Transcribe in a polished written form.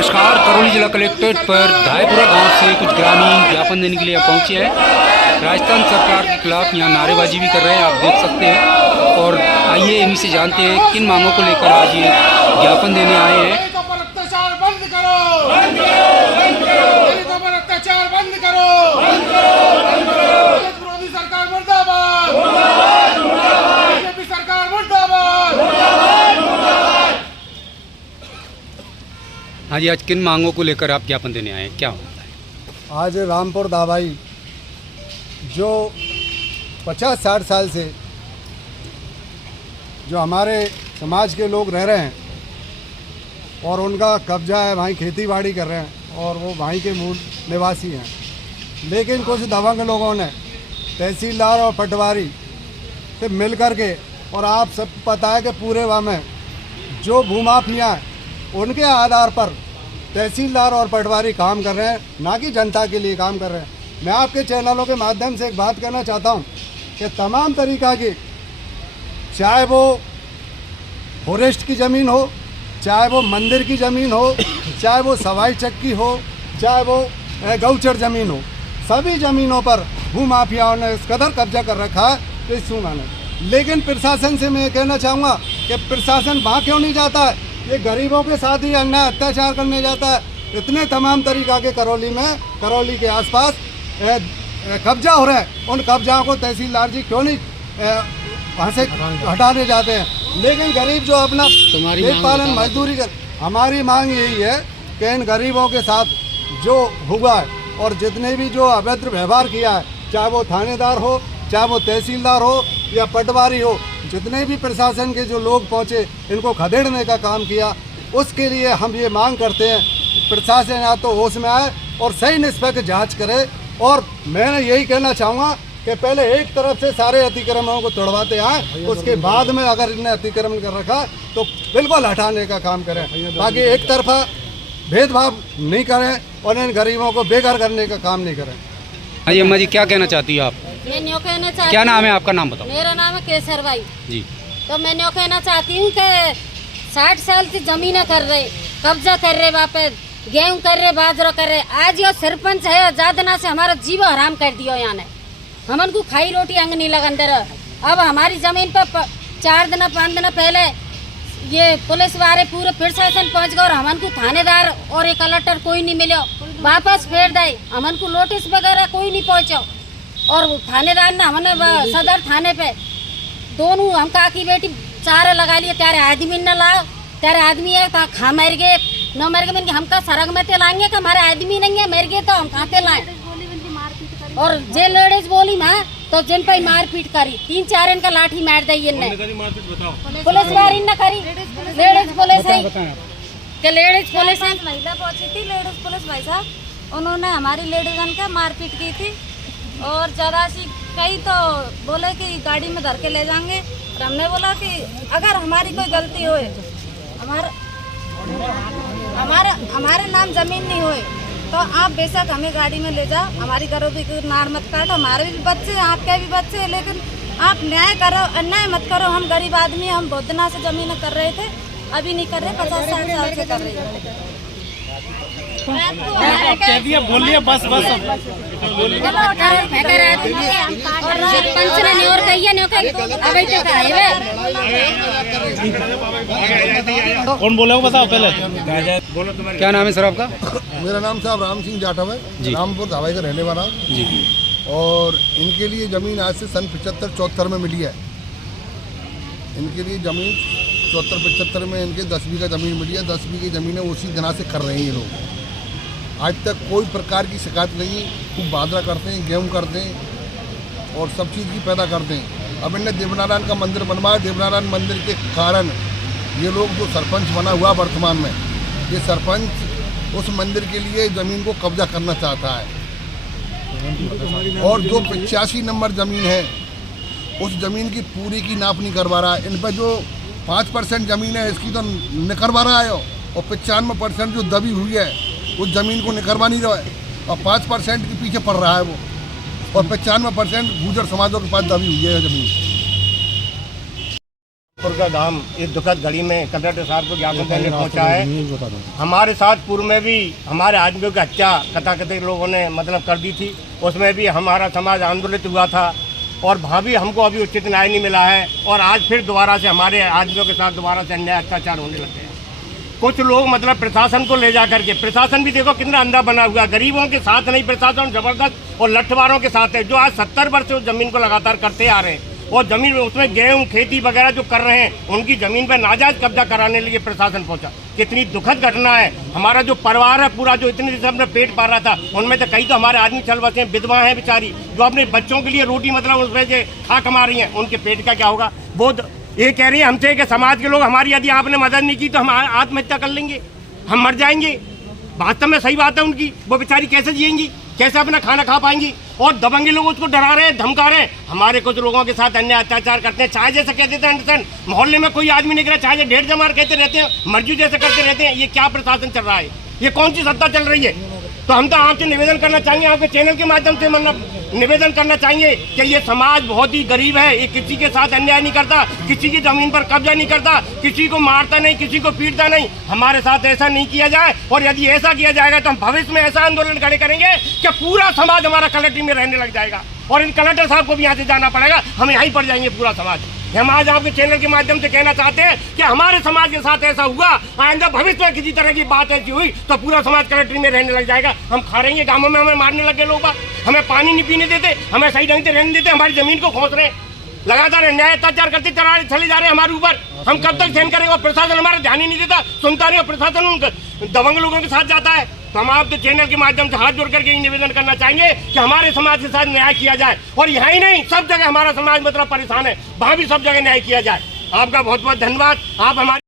नमस्कार। करौली जिला कलेक्ट्रेट पर धायपुरा गांव से कुछ ग्रामीण ज्ञापन देने के लिए पहुंचे हैं। राजस्थान सरकार के खिलाफ यहां नारेबाजी भी कर रहे हैं, आप देख सकते हैं। और आइए इन्हीं से जानते हैं किन मांगों को लेकर आज ये ज्ञापन देने आए हैं। अत्याचार बंद करो, दलितों पर अत्याचार बंद करो, दलित विरोधी सरकार मुर्दाबाद, बीजेपी सरकार मुर्दाबाद। हाँ जी, आज किन मांगों को लेकर आप ज्ञापन देने आए हैं, क्या होता है? आज रामपुर दाबाई जो 50-60 साल से जो हमारे समाज के लोग रह रहे हैं और उनका कब्जा है, वहीं खेती बाड़ी कर रहे हैं और वो वहीं के मूल निवासी हैं। लेकिन कुछ दबंग लोगों ने तहसीलदार और पटवारी से मिल कर के, और आप सब पता है कि पूरे वहाँ में जो भूमाफिया हैं उनके आधार पर तहसीलदार और पटवारी काम कर रहे हैं, ना कि जनता के लिए काम कर रहे हैं। मैं आपके चैनलों के माध्यम से एक बात कहना चाहता हूं कि तमाम तरीक़ा की, चाहे वो फॉरेस्ट की ज़मीन हो, चाहे वो मंदिर की ज़मीन हो, चाहे वो सवाई चक्की हो, चाहे वो गौचर ज़मीन हो, सभी ज़मीनों पर भूमाफियाओं ने इस कदर कब्जा कर रखा है कि सूंघा नहीं। लेकिन प्रशासन से मैं ये कहना चाहूँगा कि प्रशासन वहाँ क्यों नहीं जाता है? ये गरीबों के साथ ही अन्याय अत्याचार करने जाता है। इतने तमाम तरीक़ा के करौली के आसपास कब्जा हो रहा है, उन कब्जाओं को तहसीलदार जी क्यों नहीं वहाँ से हटाने जाते हैं? लेकिन गरीब जो अपना पेट पालन मजदूरी कर, हमारी मांग यही है कि इन गरीबों के साथ जो हुआ है और जितने भी जो अभद्र व्यवहार किया है, चाहे वो थानेदार हो, चाहे वो तहसीलदार हो या पटवारी हो, जितने भी प्रशासन के जो लोग पहुंचे इनको खदेड़ने का काम किया, उसके लिए हम ये मांग करते हैं प्रशासन या तो होश में आए और सही निष्पक्ष जांच करे। और मैं यही कहना चाहूँगा कि पहले एक तरफ से सारे अतिक्रमणों को तोड़वाते आए, उसके बाद में अगर इनने अतिक्रमण कर रखा तो बिल्कुल हटाने का काम करें, बाकी एक तरफा भेदभाव नहीं करें और इन गरीबों को बेघर करने का काम नहीं करें। हाँ जी, अम्मा जी क्या कहना चाहती है आप? मैं न्यू कहना चाहती, क्या नाम है आपका? नाम बताओ। मेरा नाम है केसर भाई जी। तो मैं न्यू कहना चाहती हूँ कि 60 साल की जमीनें कर रहे, कब्जा कर रहे, वहाँ पे गेहूँ कर रहे, बाजरा कर रहे। आज यो सरपंच है जादना से हमारा जीव हराम कर दियो। यहाँ ने हमन को खाई रोटी अंग नहीं लगा अंदर। अब हमारी जमीन पर 4 दिन 5 दिन पहले ये पुलिस वाले पूरे प्रशासन पहुँच गए और हमन को थानेदार और एक कलेक्टर कोई नहीं मिले, वापस फेर दे। हमन को नोटिस वगैरह कोई नहीं पहुँचो और थानेदार ने हमने सदर थाने पे दोनों हम काकी बेटी चारे लगा लिए, तेरे आदमी न लाओ, तेरे आदमी है कहाँ खा मर गए न मर गए, मैंने हमका सरग में लाएंगे कि हमारे आदमी नहीं है, मर गए तो हम खाते लाए। और जे लेडीज बोली माँ तो जिन पर मारपीट करी, 3-4 इनका लाठी मार दी इनने। पुलिस वाली ने करी, लेडीज पुलिस है कि लेडीज पुलिस है। महिला पहुंची थी, लेडीज पुलिस भाई साहब, उन्होंने हमारी लेडीजन का मारपीट की थी और ज़्यादा सी कई तो बोले कि गाड़ी में धर के ले जाएंगे। और हमने बोला कि अगर हमारी कोई गलती होए, हमारे नाम ज़मीन नहीं होए तो आप बेशक हमें गाड़ी में ले जाओ, हमारी घरों की नार मत काटो, हमारे भी बच्चे हैं, आपके भी बच्चे हैं, लेकिन आप न्याय करो, अन्याय मत करो। हम गरीब आदमी, हम बहुत दिनों से ज़मीनें कर रहे थे, अभी नहीं कर रहे, 50-60 साल से कर रहे हैं। बोलिए बस कौन बोलेगा बताओ पहले। क्या नाम है सर आपका? मेरा नाम साहब राम सिंह जाटव है, रामपुर धाबाई का रहने वाला जी। और इनके लिए ज़मीन आज से सन 75-74 में मिली है। इनके लिए ज़मीन 74-75 में इनके 10 बीघा ज़मीन मिली है। 10 बीघी ज़मीनें उसी दिना से कर रहे हैं ये लोग। आज तक कोई प्रकार की शिकायत नहीं। खूब बाजरा करते हैं, गेहूँ करते हैं और सब चीज़ की पैदा करते हैं। अब इन्हें देवनारायण का मंदिर बनवाया। देवनारायण मंदिर के कारण ये लोग जो सरपंच बना हुआ वर्तमान में, ये सरपंच उस मंदिर के लिए ज़मीन को कब्जा करना चाहता है और जो 85 नंबर ज़मीन है उस ज़मीन की पूरी की नाप नहीं करवा रहा है। इन पर जो 5% ज़मीन है इसकी तो निकलवा रहा है और 95% जो दबी हुई है उस ज़मीन को निकलवा नहीं रहा है और 5% के पीछे पड़ रहा है वो, और 95% गुर्जर समाजों के पास दबी हुई है ज़मीन। का गांव इस दुखद घड़ी में कलेक्टर साहब को ज्ञापन देने पहुंचा है। हमारे साथ पूर्व में भी हमारे आदमियों की हत्या कथाकथित लोगों ने मतलब कर दी थी, उसमें भी हमारा समाज आंदोलित हुआ था और वहाँ भी हमको अभी उचित न्याय नहीं मिला है और आज फिर दोबारा से हमारे आदमियों के साथ दोबारा से अन्याय अत्याचार होने लग गए। कुछ लोग मतलब प्रशासन को ले जा करके, प्रशासन भी देखो कितना अंधा बना हुआ, गरीबों के साथ नहीं प्रशासन जबरदस्त और लठवारों के साथ है, जो आज 70 वर्ष से उस जमीन को लगातार करते आ रहे हैं और जमीन उसमें गेहूं खेती वगैरह जो कर रहे हैं उनकी जमीन पर नाजायज कब्जा कराने लिए प्रशासन पहुंचा। कितनी दुखद घटना है। हमारा जो परिवार है पूरा, जो इतने से अपने पेट पाल रहा था, उनमें तो कई तो हमारे आदमी चल बसे, विधवा हैं बेचारी, जो अपने बच्चों के लिए रोटी मतलब उसमें से खा कमा रही हैं, उनके पेट का क्या होगा। वो ये कह रही है हमसे कि समाज के लोग हमारी यदि आपने मदद नहीं की तो हम आत्महत्या कर लेंगे, हम मर जाएंगे। वास्तव में सही बात है उनकी, वो बेचारी कैसे जिएंगी, कैसे अपना खाना खा पाएंगी। और दबंगे लोग उसको डरा रहे हैं, धमका रहे हैं। हमारे कुछ लोगों के साथ अन्याय अत्याचार करते हैं, चाहे जैसे कह देते हैं मोहल्ले में कोई आदमी नहीं कर रहा, चाहे ढेर जमार कहते रहते हैं, मर्जी जैसे करते रहते हैं। ये क्या प्रशासन चल रहा है, ये कौन सी सत्ता चल रही है। तो हम तो आपसे निवेदन करना चाहेंगे, आपके चैनल के माध्यम से मतलब निवेदन करना चाहेंगे कि ये समाज बहुत ही गरीब है, ये किसी के साथ अन्याय नहीं करता, किसी की जमीन पर कब्जा नहीं करता, किसी को मारता नहीं, किसी को पीटता नहीं। हमारे साथ ऐसा नहीं किया जाए और यदि ऐसा किया जाएगा तो हम भविष्य में ऐसा आंदोलन खड़े करेंगे कि पूरा समाज हमारा कलेक्ट्रेट में रहने लग जाएगा और इन कलेक्टर साहब को भी यहाँ से जाना पड़ेगा, हम यहीं पड़ जाएंगे पूरा समाज। हम आज आपके चैनल के माध्यम से कहना चाहते हैं कि हमारे समाज के साथ ऐसा हुआ, आइंदा भविष्य में किसी तरह की बात ऐसी हुई तो पूरा समाज कलेक्ट्रेट में रहने लग जाएगा। हम खा रहेंगे, गाँवों में हमें मारने लगे लोग, हमें पानी नहीं पीने देते, हमें सही ढंग से रहने देते, हमारी जमीन को खोस रहे हैं, लगातार अन्याय अत्याचार करते चले जा रहे हैं हमारे ऊपर। हम कब तक सहन करेंगे। प्रशासन हमारा ध्यान ही नहीं देता, सुनता नहीं, प्रशासन उन दबंग लोगों के साथ जाता है। तो हम आपके चैनल के माध्यम से हाथ जोड़ करके निवेदन करना चाहेंगे कि हमारे समाज के साथ न्याय किया जाए और यहाँ ही नहीं सब जगह हमारा समाज मतलब परेशान है, वहाँ भी सब जगह न्याय किया जाए। आपका बहुत बहुत धन्यवाद। आप हमारे